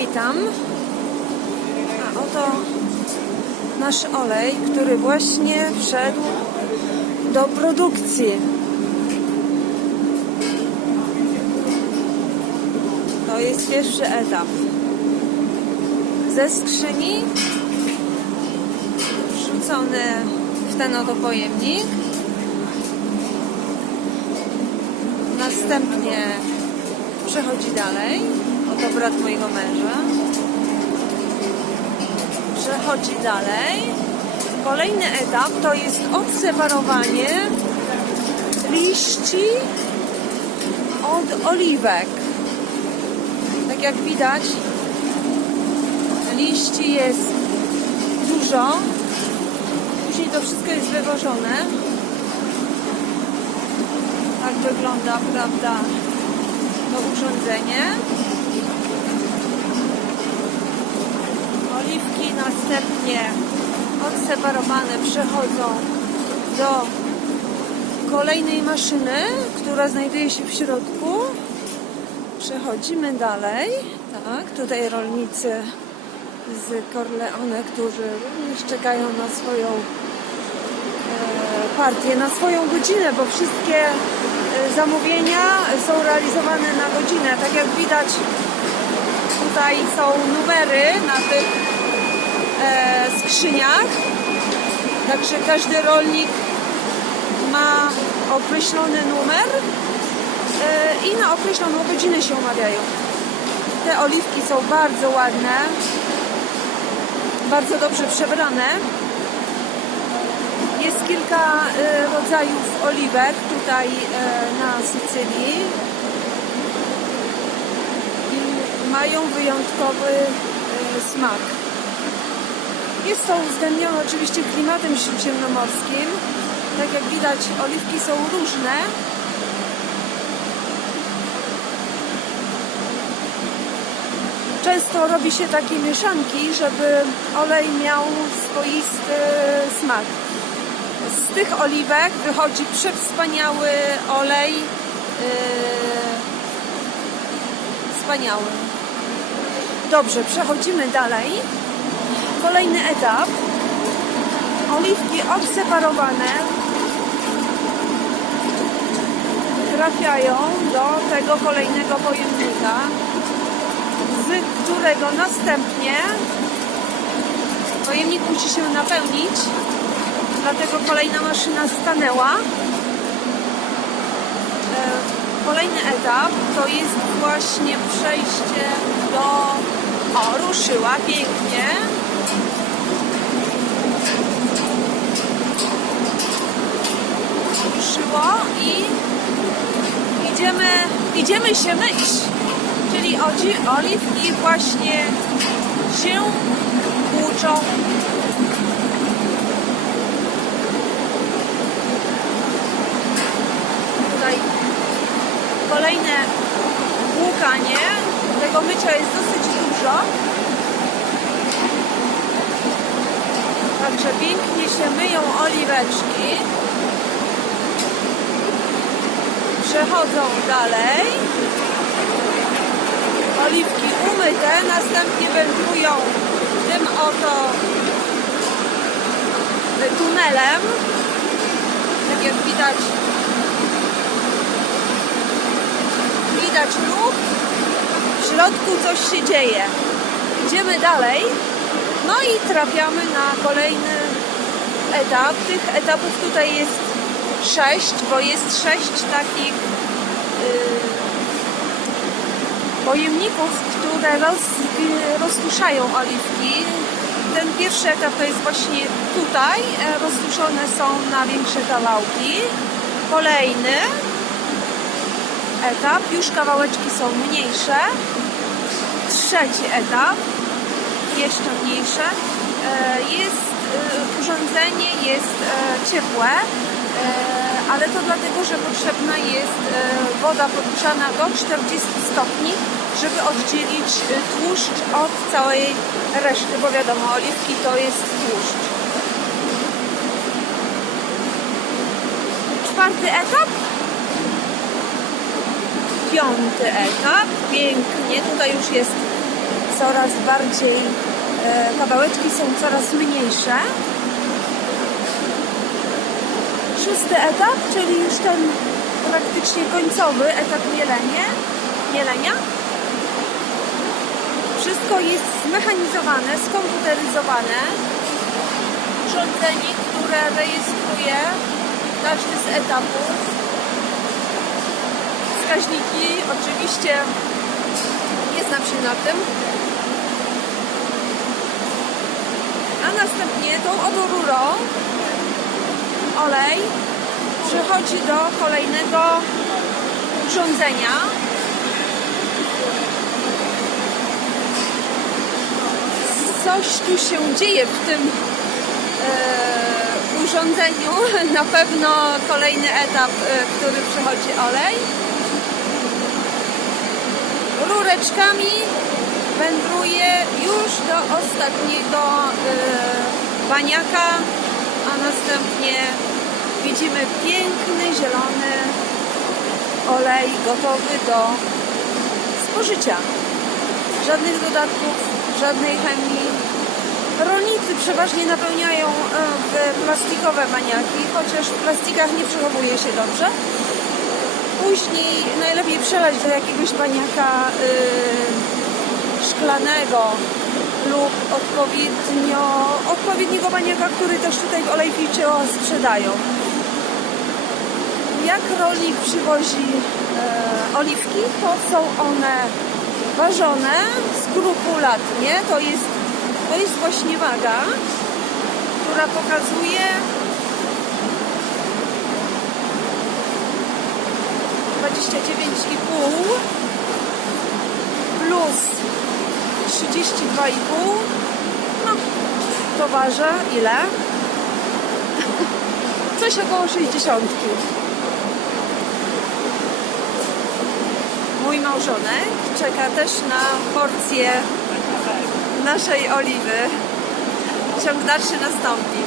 witam. A oto nasz olej, który właśnie wszedł do produkcji. To jest pierwszy etap. Ze skrzyni wrzucony w ten oto pojemnik. Następnie przechodzi dalej. Oto brat mojego męża. Przechodzi dalej. Kolejny etap to jest odseparowanie liści od oliwek. Tak jak widać, liści jest dużo. Później to wszystko jest wywożone. Tak wygląda, prawda, to urządzenie. Oliwki następnie odseparowane przechodzą do kolejnej maszyny, która znajduje się w środku. Przechodzimy dalej. Tak, tutaj rolnicy z Corleone, którzy również czekają na swoją e, partię, na swoją godzinę, bo wszystkie e, zamówienia są realizowane na godzinę. Tak jak widać, tutaj są numery na tych skrzyniach. Także każdy rolnik ma określony numer e, i na określoną godzinę się umawiają. Te oliwki są bardzo ładne, bardzo dobrze przebrane. Jest kilka e, rodzajów oliwek tutaj e, na Sycylii i mają wyjątkowy e, smak. Jest to uwzględnione oczywiście klimatem śródziemnomorskim. Tak jak widać, oliwki są różne. Często robi się takie mieszanki, żeby olej miał swoisty smak. Z tych oliwek wychodzi przewspaniały olej. Yy, wspaniały. Dobrze, przechodzimy dalej. Kolejny etap. Oliwki odseparowane trafiają do tego kolejnego pojemnika, z którego następnie pojemnik musi się napełnić, dlatego kolejna maszyna stanęła. E, Kolejny etap to jest właśnie przejście do... O, ruszyła pięknie. Ruszyło i idziemy, idziemy się myć. Czyli odzi- właśnie się tłuczą. Tutaj kolejne łukanie. Tego mycia jest dosyć dużo. Także pięknie się myją oliweczki. przechodzą dalej. Oliwki umyte, następnie wędrują tym oto tunelem. Tak jak widać, widać ruch. W środku coś się dzieje. Idziemy dalej. No i trafiamy na kolejny etap. Tych etapów tutaj jest sześć, bo jest sześć takich yy, pojemników, które roz, oliwki. Ten pierwszy etap to jest właśnie tutaj, e, roztuszone są na większe kawałki. Kolejny etap, już kawałeczki są mniejsze. Trzeci etap, jeszcze mniejsze. E, Jest e, urządzenie, jest e, ciepłe, ale to dlatego, że potrzebna jest woda podgrzana do 40 stopni, żeby oddzielić tłuszcz od całej reszty, bo wiadomo, oliwki to jest tłuszcz. Czwarty etap. Piąty etap. Pięknie. Tutaj już jest coraz bardziej, e, kawałeczki są coraz mniejsze. Szósty etap, czyli już ten praktycznie końcowy etap mielenie, mielenia. Wszystko jest zmechanizowane, skomputeryzowane. Urządzenie, które rejestruje każdy z etapów. Wskaźniki, oczywiście znam się na tym. A następnie tą oto rurą olej przechodzi do kolejnego urządzenia. Coś tu się dzieje w tym e, urządzeniu. Na pewno kolejny etap, e, który przechodzi olej. Rureczkami wędruje już do ostatniego e, baniaka, a następnie widzimy piękny, zielony olej gotowy do spożycia. Żadnych dodatków, żadnej chemii. Rolnicy przeważnie napełniają e, plastikowe maniaki, chociaż w plastikach nie przechowuje się dobrze. Później najlepiej przelać do jakiegoś baniaka y, szklanego lub odpowiednio, odpowiedniego baniaka, który też tutaj w olejficio sprzedają. Jak rolnik przywozi e, oliwki, to są one ważone skrupulatnie. To jest, to jest właśnie waga, która pokazuje plus 32,5 no to waży ile? Coś około 60 Mój małżonek czeka też na porcję naszej oliwy. Ciąg dalszy nastąpi.